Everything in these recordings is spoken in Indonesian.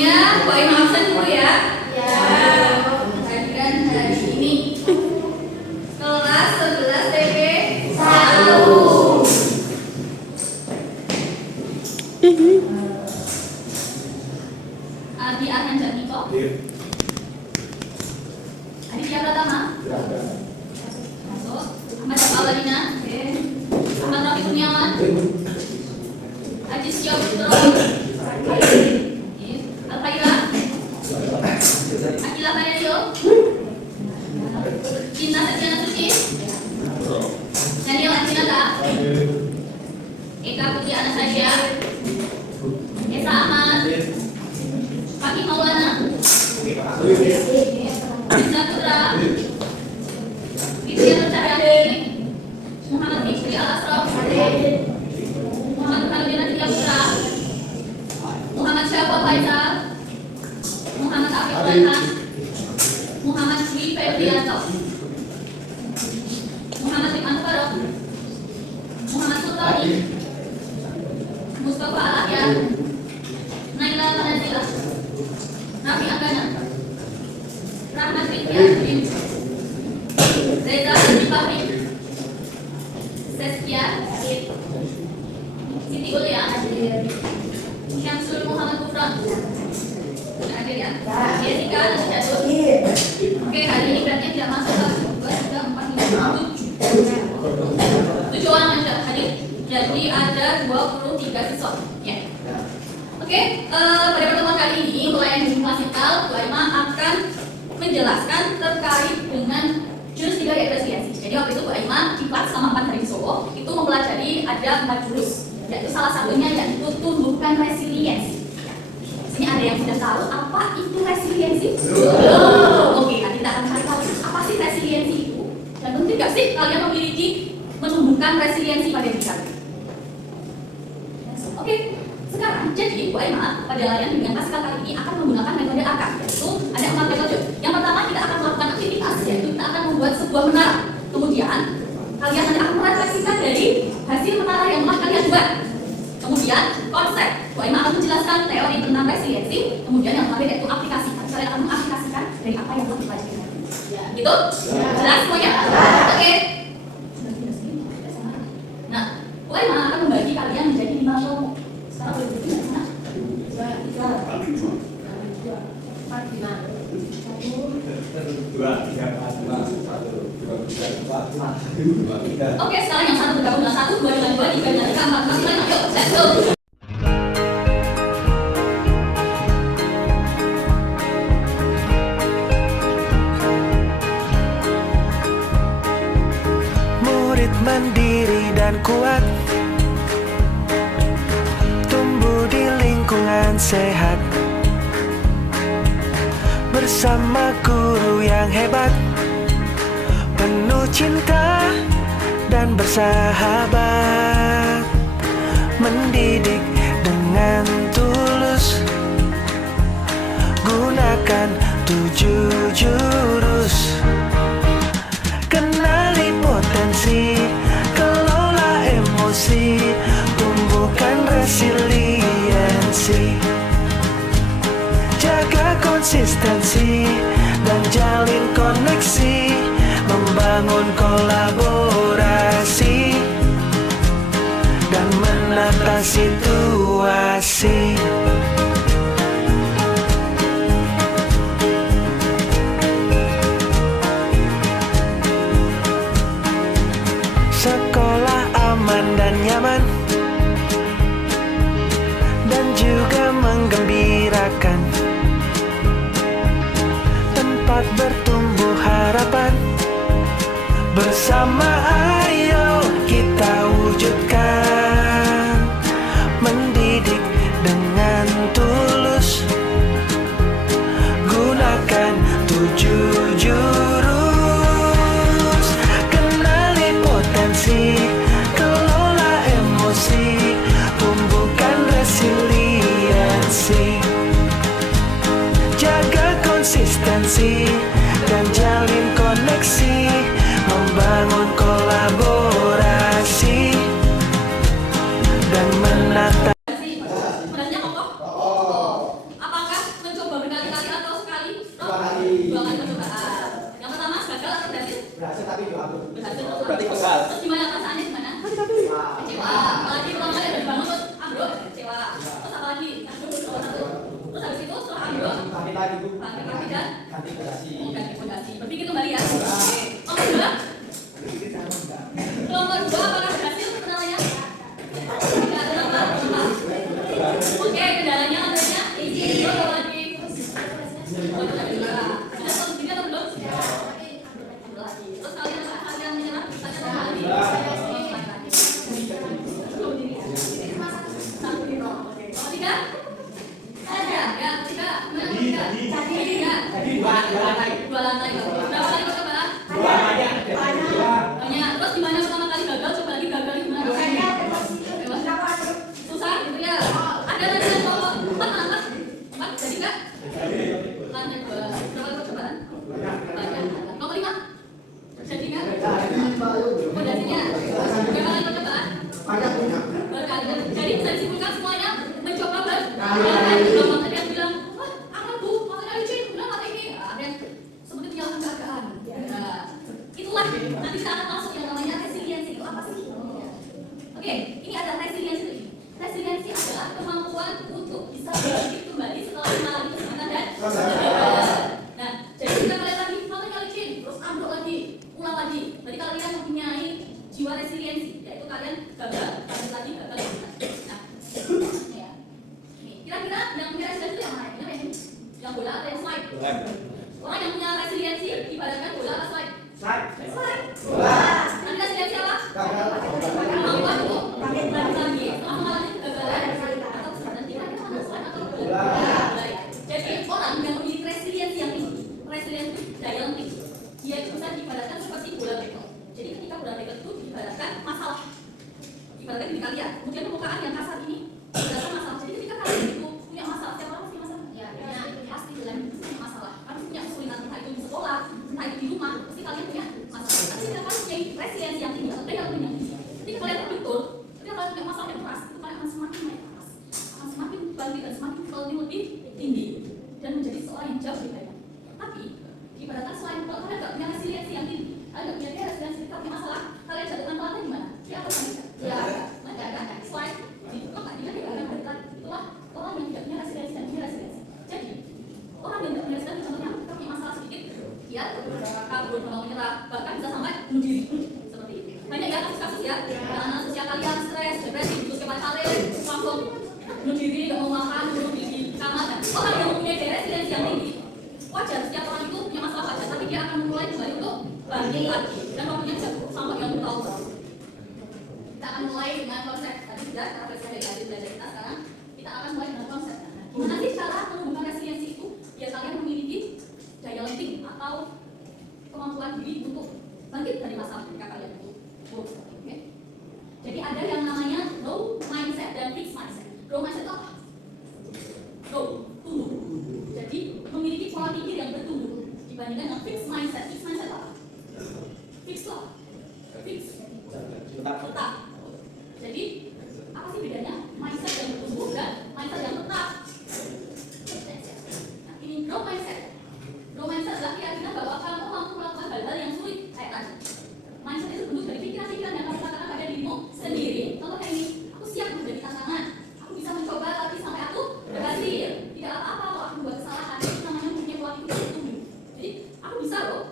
Sebelumnya, Bu Aima absen dulu ya. Ya. Perhatikan hari ini. Kelas 11 TP 1. Adi Arhan Jatmiko. Adi siapa pertama? Masuk. Ahmad Aladina. Ahmad Rafi Kurniawan. Ajis Yau Putro. Al-Khaira. Akila Kanerio. Cinta Setiana Suci. Daniel Anjinata. Eka Putri Anastasia. Esa Ahmad. Fakih Maulana. Rizal Putra. Fitria Nurcayani. Muhammad Fikri Al-Asraf. Muhammad Khalidina Tiga Putra. Muhammad Syafaq Faisal. Muhammad Afiq Walhan. Muhammad Dwi Febrianto. Muhammad Iman Farok. Muhammad Sultani. Mustafa Al-Ahyar. Naila Panazila. Nafi Anggana. Rahmat Fikri. Reza Fahri. Seskia Siti Ulia. Syamsul Muhammad Kufran. Hadir ya. Jessica Jatuh. Oke, hari ini berarti tidak masuk kelas 2, 3, 4, 5, 7 orang aja hadir. Jadi ada 23 siswa. Ya. Oke, pada pertemuan kali ini pelayan di Klasikal Bu Aima akan menjelaskan terkait dengan jurus 3 yaitu resiliensi. Jadi waktu itu Bu Aima di kelas selama 4 hari di Solo itu mempelajari ada 4 jurus, yaitu salah satunya yaitu tumbuhkan resiliensi. Ini ada yang sudah tahu apa itu resiliensi? Oke, nanti kita akan cari tahu apa sih resiliensi itu dan penting nggak sih kalian memiliki menumbuhkan resiliensi pada diri kalian. Oke, sekarang jadi Bu Aima pada latihan dengan Klasikal kali ini akan menggunakan metode akar, yaitu ada 4 metode. Yang pertama kita akan melakukan aktivitas, yaitu kita akan membuat sebuah menara. Kemudian kalian nanti akan merefleksikan dari hasil menara yang telah kalian buat. Kemudian konsep, Bu Aima akan menjelaskan teori tentang resiliensi. Kemudian yang terakhir yaitu aplikasi. Kalian akan mengaplikasikan dari apa yang telah dipelajari. Gitu? Jelas semuanya? Oke. Nah, Bu Aima akan membagi kalian menjadi 5 kelompok. Sekarang boleh berdiri nggak sana? 2, 3, 4, 5. Oke, sekarang yang satu bergabung dengan 1, 2 dengan 2, 3 dengan 3, 4 dengan 5. Yuk, let's go. Murid mandiri dan kuat, tumbuh di lingkungan sehat, bersama guru yang hebat, penuh cinta dan bersahabat, mendidik dengan tulus, gunakan 7 jurus. Kenali potensi, kelola emosi, tumbuhkan resiliensi, jaga konsistensi dan jalin koneksi, membangun kolaborasi dan menata situasi. Sekolah aman dan nyaman dan juga menggembirakan, tempat bertumbuh harapan. Bersama ayo kita wujudkan, mendidik dengan tulus, gunakan 7 jurus. Kenali potensi, kelola emosi, tumbuhkan resiliensi, jaga konsistensi dan jalin koneksi, membangun kolaborasi dan menata. Sebenarnya kokoh? Apakah Planifikasi dan Ganti fondasi. ganti fondasi. Berpikir kembali ya. Oke. Nomor 2 apakah berhasil kendalanya? Tidak ada apa-apa. Oke, kendalanya adanya izin lagi. Sudah solusinya atau belum? Terus kalian menyerah? Tiga? Ada ya, tiga. Dua lantai. Berapa kali kau coba? Banyak. Terus gimana pertama kali gagal? Coba lagi gagal gimana? Susah gitu ya. Ada tadi yang kelompok 4 jadi enggak? Lantai 2. Berapa kali cobaan? Banyak. Nomor 5? Jadi enggak? Fondasinya. Berapa kali kau cobaan? Berkali. Jadi bisa disimpulkan semuanya mencoba berkali-kali. Kalau tadi yang bilang, wah, apa tuh? Mata licin, bilang mata ini. Ada yang seperti penyalahgunaan. Nah, itulah nanti kita akan masuk yang namanya resiliensi. Itu apa sih? Oke, ini ada resiliensi. Resiliensi adalah kemampuan untuk bisa bangkit kembali setelah mengalami kesulitan dan kegagalan. Nah, jadi jika kalian lagi mata licin, terus ambruk lagi, ulang lagi. Berarti kalian mempunyai jiwa resiliensi, yaitu kalian gagal, bangkit lagi, gagal lagi. Nah, ya. Nih, kira-kira yang punya resiliensi itu yang mana? Yang bola atau yang slide? Orang yang punya resiliensi ibaratkan bola atau slide? Slide. Nanti resiliensi apa? Kemampuan untuk bangkit lagi setelah mengalami kegagalan atau kesulitan. Kira-kira mana slide atau bola? Jadi orang yang memiliki resiliensi yang tinggi, resiliensi itu daya yang tinggi, dia itu bisa diibaratkan seperti bola bekel. Jadi ketika bola bekel itu diibaratkan masalah, ibaratkan di kalian, kemudian permukaan yang kasar ini ibaratkan masalah. Jadi ketika kalian itu punya masalah, siapa orang punya masalah? Ya, pasti dalam hidup punya masalah. Kalian punya kesulitan entah itu di sekolah, entah itu di rumah, pasti kalian punya masalah. Tapi ketika kalian punya resiliensi yang tinggi, atau daya yang tinggi, ketika kalian terbentur, ketika kalian punya masalah yang keras, itu kalian akan semakin naik atas, akan semakin bangkit dan semakin lebih tinggi dan menjadi seorang yang jauh lebih baik. Tapi ibaratkan selain kalau kalian nggak punya resiliensi yang tinggi, kalian nggak punya resiliensi, ketika punya masalah, kalian jatuhkan ke lantai di mana? Di atas mana? Ya, mana ada selain itu nggak dia tidak akan balik lagi. Itulah orang yang tidak punya resiliensi dan punya resiliensi. Jadi orang yang tidak punya resiliensi contohnya ketika punya masalah sedikit, dia kabur, mau menyerah, bahkan bisa sampai bunuh diri seperti itu. Banyak ya kasus-kasus ya, anak sosial kalian stres, depresi, terus kepala langsung bunuh diri, nggak mau makan, bunuh diri karena orang yang mempunyai resiliensi yang tinggi. Wajar, setiap orang itu punya masalah wajar, tapi dia akan memulai kembali untuk bangkit lagi dan waktunya bisa sampai yang bertahun. Kita akan mulai dengan konsep tadi sudah kita belajar kita sekarang kita akan mulai dengan konsep. Gimana sih cara menumbuhkan resiliensi itu? Ya kalian memiliki daya lenting atau kemampuan diri untuk bangkit dari masalah ketika kalian itu buruk. Okay? Jadi ada yang namanya growth mindset dan fixed mindset. Growth mindset itu apa? Grow, tumbuh. Jadi memiliki pola pikir yang bertumbuh dibandingkan dengan fixed mindset. Fixed mindset apa? Fixed apa? Fixed. Tetap. Jadi apa sih bedanya mindset yang bertumbuh dan mindset yang tetap? Nah, ini growth mindset. Growth mindset adalah keyakinan bahwa kamu mampu melakukan hal-hal yang sulit kayak tadi. Mindset itu bentuk dari pikiran-pikiran yang kamu katakan pada dirimu sendiri. Contoh kayak ini, aku siap menjadi tantangan. Aku bisa mencoba tapi sampai aku berhasil. Tidak apa-apa kalau aku buat kesalahan. Itu namanya punya pola pikir yang bertumbuh. Jadi aku bisa loh.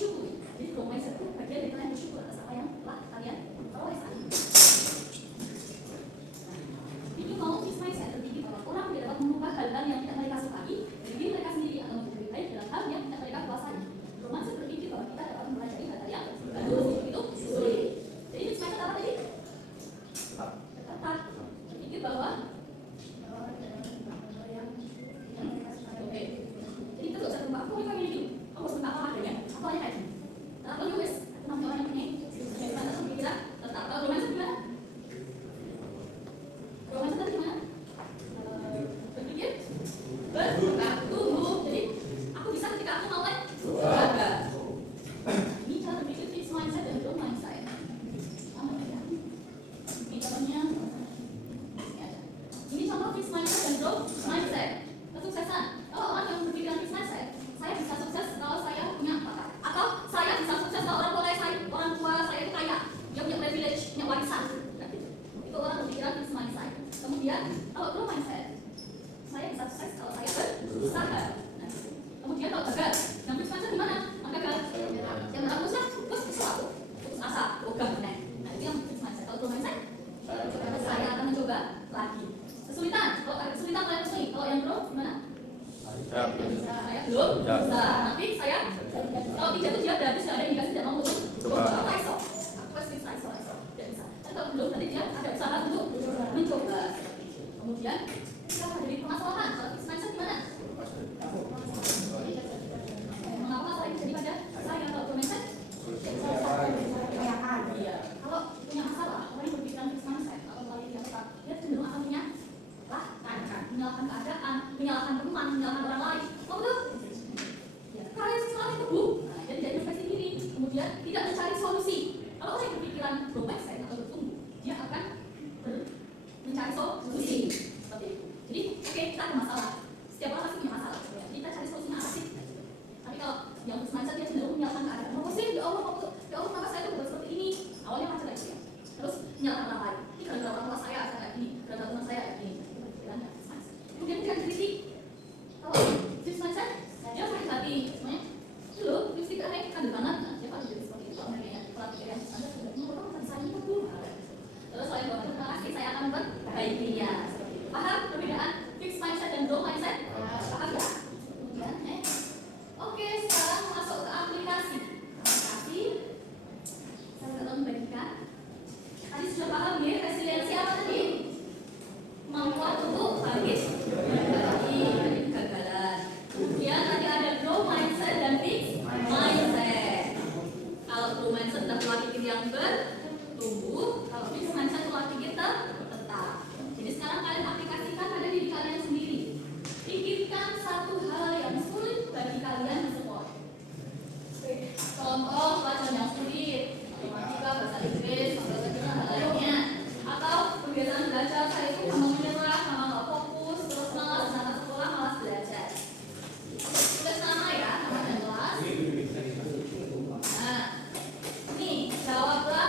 bersyukur. Jadi growth mindset itu bagian dari kalian bersyukur atas apa yang telah kalian peroleh saat ini. Jadi mau fixed mindset berpikir bahwa orang tidak dapat mengubah hal-hal yang tidak mereka sukai dari diri mereka sendiri atau lebih baik dalam hal yang tidak mereka kuasai. Growth mindset berpikir bahwa kita dapat mempelajari hal-hal yang baru itu sulit. Jadi fixed mindset apa tadi? Tetap berpikir bahwa oke. Jadi itu gak usah berubah. Aku ini gini. Aku harus berubah apa adanya. Aku hanya kayak gini. Nah, kalau wes, nanti orang ini gimana tuh kita tetap. Kalau growth mindset gimana? Growth mindset tadi gimana? Berpikir berubah, tumbuh. Jadi aku bisa ketika aku mau berubah. Ini cara berpikir fixed mindset dan growth mindset. Sama ya. Ini contohnya. Ini contoh fixed mindset dan growth mindset. Kesuksesan. Kalau orang yang berpikiran fixed mindset, saya bisa sukses kalau saya punya bakat. Atau saya bisa sukses kalau orang tua saya itu kaya, dia punya privilege, punya warisan. Nah, itu orang berpikiran fixed mindset. Kemudian kalau growth mindset, saya bisa sukses kalau saya berusaha. Nah, kemudian kalau gagal, yang fixed mindset gimana? Maka gagal. Yang berarti terus sesuatu, putus asa, gagal. Nah, itu yang fixed mindset. Kalau growth mindset, saya akan mencoba lagi. Kesulitan, kalau ada kesulitan kalian kesulitan. Kalau yang growth gimana? Saya belum bisa. Nanti saya kalau tidak itu dia berarti sudah ada indikasi tidak mau coba. Apa iso? Aku pasti iso. Tidak bisa. Dan kalau belum nanti dia ada usaha untuk mencoba. Kemudian kita menghadapi permasalahan. Kalau fixed mindset gimana? Mengapa masalah ini terjadi pada saya? Kalau growth mindset? Iya. Kalau punya masalah, orang yang berpikiran fixed mindset atau melalui dia tetap, dia cenderung akan menyalahkan keadaan, menyalahkan teman, menyalahkan orang lain. Oh betul? Kalian selalu teguh. Nah, jadi tidak introspeksi diri. Kemudian tidak mencari solusi. Kalau orang yang berpikiran growth mindset atau bertumbuh, dia akan mencari solusi. Seperti itu. Jadi, oke, kita ada masalah. Setiap orang pasti punya masalah. Jadi kita cari solusinya apa sih? Tapi kalau yang fixed mindset dia cenderung menyalahkan keadaan. Oh sih, ya Allah, kenapa saya tuh seperti ini? Awalnya macam lagi ya. Terus menyalahkan orang lain. Ini gara-gara orang tua saya kayak gini, gara-gara teman saya kayak gini. Kemudian tidak kritik. Kalau fixed mindset, dia sakit hati. Semuanya, dulu kritik aneh kan banget. Dia pasti jadi seperti itu. Kalau mereka pelatih yang anda sudah menurut saya itu dulu. Terus saya bilang terima kasih, saya akan memperbaikinya. Paham perbedaan fixed mindset dan growth mindset? Paham ya? Kemudian, oke, sekarang masuk ke aplikasi. Aplikasi, saya akan membagikan. Tadi sudah paham ya, resiliensi apa tadi? Kemampuan untuk bangkit dari kegagalan. Kemudian tadi ada growth mindset dan fixed mindset. Kalau growth mindset adalah pola pikir yang bertumbuh, kalau fixed mindset pola pikir tetap. Jadi sekarang kalian aplikasikan pada diri kalian sendiri. Pikirkan satu hal yang sulit bagi kalian semua. Contoh pelajaran yang sulit, matematika, bahasa Inggris, hal lainnya. Atau kebiasaan belajar saya itu gampang menyerah, gampang nggak fokus, terus malas datang sekolah, malas belajar. Tulis nama ya, nama dan kelas. Nah, nih jawablah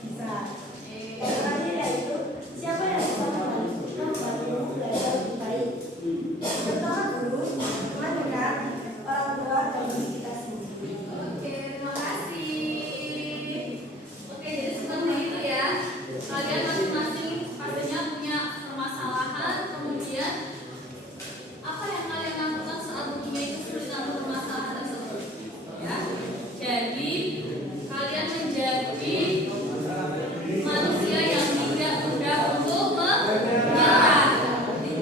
Bisa. Yang terakhir yaitu siapa yang bisa menentukan bagaimana belajar lebih baik? Pertama guru, teman dekat, orang tua, dan diri kita sendiri. Oke, terima kasih. Oke, jadi seperti itu ya. Kalian masing-masing pastinya punya permasalahan, kemudian apa yang kalian lakukan saat mempunyai kesulitan permasalahan tersebut? Ya. Jadi kalian menjadi manusia yang tidak mudah untuk menyerah.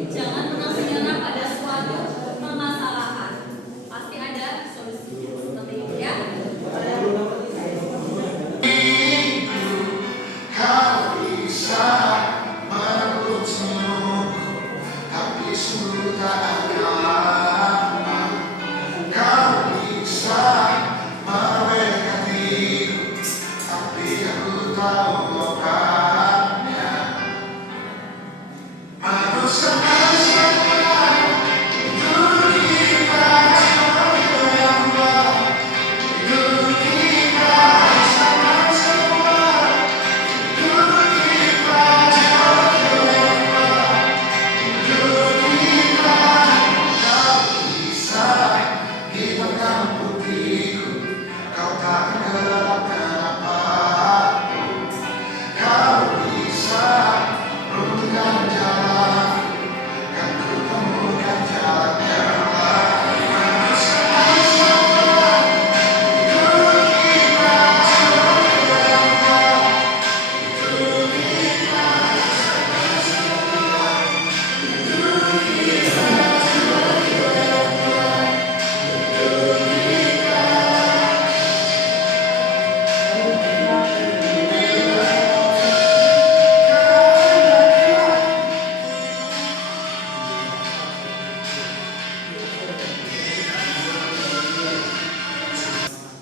Jangan pernah menyerah pada suatu permasalahan. Pasti ada solusinya. Seperti itu ya. Kau bisa merebut senyumku, tapi sudah agak lama. Kau bisa meremehkan diriku, tapi aku tahu obatnya. Manusia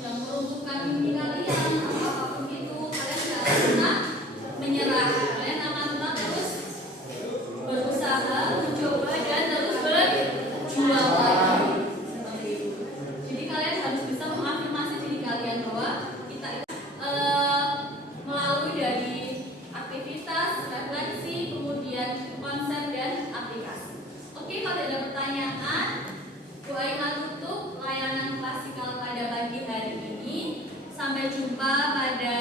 yang meruntuhkan mimpi kalian, apapun itu, kalian tidak pernah menyerah. Kalian akan tetap terus berusaha, mencoba dan terus berjuang lagi. Seperti itu. Jadi kalian harus bisa mengafirmasi diri kalian bahwa kita itu melalui dari aktivitas, refleksi, kemudian konsep dan aplikasi. Oke, kalau ada pertanyaan, Bu Aina tutup layanan klasikal pada pagi hari ini. Sampai jumpa pada